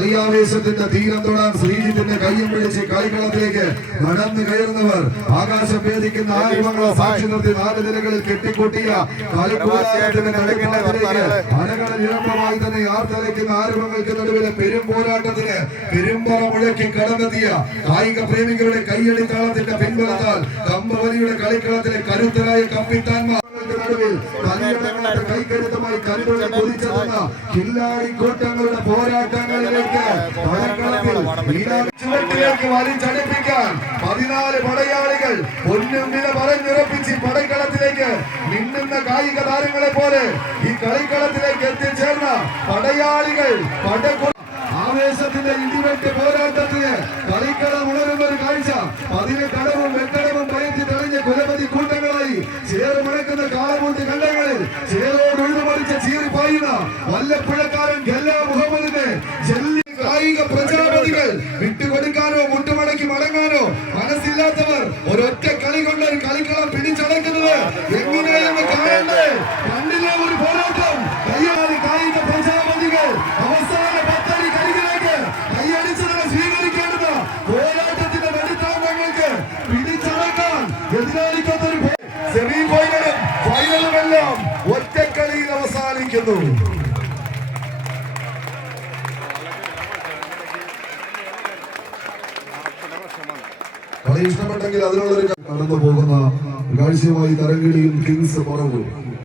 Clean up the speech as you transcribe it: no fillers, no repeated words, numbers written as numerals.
കളിയാവേശത്തിന്റെ തീരം തൊടാൻ ശ്രീജിത്തിന്റെ കയ്യും പിടിച്ച് കളിക്കളത്തിലേക്ക് നടന്നു കയറുന്നവർ ആകാശം വേദിക്കുന്ന ആരവങ്ങളെ സാക്ഷി നിർത്തി 4 നിലകളിൽ കെട്ടിക്കൂട്ടിയ കളിക്കൂടാരത്തിന്റെ നടുക്കളത്തിലേക്ക് അരകള നിരമ്പമായി തന്നെ ആർത്തലയ്ക്കുന്ന ആരവങ്ങൾക്ക് നടുവിലെ പെരും പോരാട്ടത്തിന് പെരുമ്പറ മുഴക്കി കടന്നെത്തിയ കായിക പ്രേമികളുടെ കയ്യടി താളത്തിന്റെ പിൻബലത്താൽ കമ്പവലിയുടെ കളിക്കളത്തിലെ കരുത്തരായ കപ്പിത്താൻമാർ കൈക്കരുത്തമായി കരുതുള്ള കുതിച്ചെത്തുന്ന കില്ലാടി കൂട്ടങ്ങളുടെ പോരാട്ടങ്ങളിലേക്ക് ചുവട്ടിലേക്ക് വലിച്ചടിപ്പിക്കാൻ 14 പടയാളികൾ പൊന്നും വില പറഞ്ഞുറപ്പിച്ച് പടക്കളത്തിലേക്ക് മിന്നുന്ന കായിക താരങ്ങളെ പോലെ ഈ കളിക്കളത്തിലേക്ക് എത്തിച്ചേർന്ന പടയാളികൾ ആവേശത്തിന്റെ ഇടിവെട്ട് പോരാട്ടത്തിന് കളിക്കളം ഉണരുന്ന ഒരു കാഴ്ച 10 കടവും വെട്ടടവും പയറ്റി തെളിഞ്ഞ കുലപതി കൂട്ടങ്ങളായി ചേർമണക്കുന്ന കാളമൂട്ടി കണ്ടങ്ങളിൽ ചേരോട് ഒഴുതുമറിച്ച ചീറിപ്പായുന്ന വല്ലപ്പുഴക്കാരൻ ഗല്ല മുഹമ്മദിനെ കായിക പ്രജാപതികൾ വിട്ടുകൊടുക്കാനോ മുട്ടുമടക്കി മടങ്ങാനോ മനസ്സില്ലാത്തവർ ഒരൊറ്റ കളി കൊണ്ട് ഒരു കളിക്കളം പിടിച്ചടക്കുന്നത് എങ്ങനെയെന്ന് കാണണ്ടേ? കണ്ടില്ലേ ഒരു പോരാട്ടം? കയ്യാളി കായിക പ്രജാപതികൾ അവസാന 10 അടി കരികിലേക്ക് കൈയടിച്ചതിനെ സ്വീകരിക്കേണ്ടത് പോരാട്ടത്തിന്റെ നടുത്താങ്ങൾക്ക് പിടിച്ചടക്കാൻ എതിരാളിക്കൊരു സെമി ഫൈനലും ഫൈനലുമെല്ലാം ഒറ്റക്കളിയിൽ അവസാനിക്കുന്നു. കളി ഇഷ്ടപ്പെട്ടെങ്കിൽ അതിനുള്ളൊരു കടന്നു പോകുന്ന കാഴ്ചയുമായി തരംകിളിയും കിങ്സ് പറവൂർ.